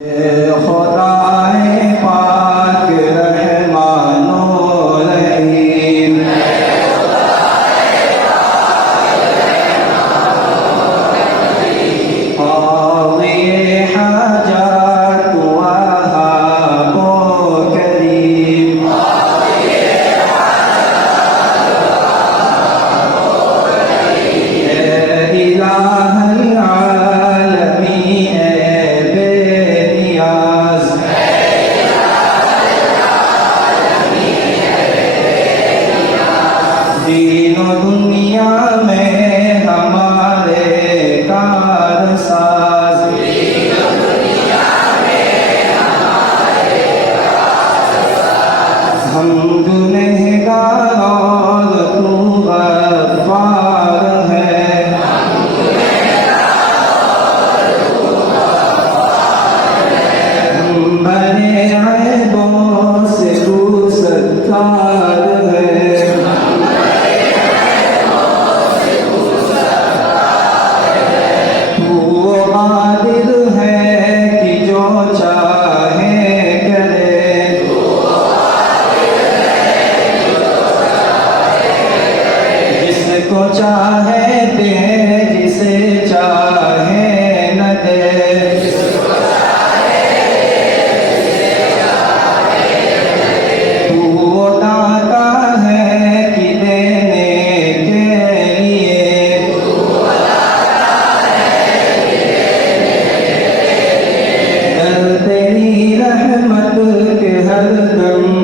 खुदाए पाक रहमानो रहीम। क़ाज़ी हाजात वहाबो करीम। इलाहल आलमीन बेनियाज़। दीनो दुनिया में हमारे कारसाज। हम गुनहगार और तू गफ्फार है। हम बने ऐबों से तू सत्तार है। तू वो कादिर है कि जो चाहे करे। जिसको चाहे दे, जिसे चाहे न दे। तू वो दाता है कि देने के लिए। तेरी रहमत के हरदम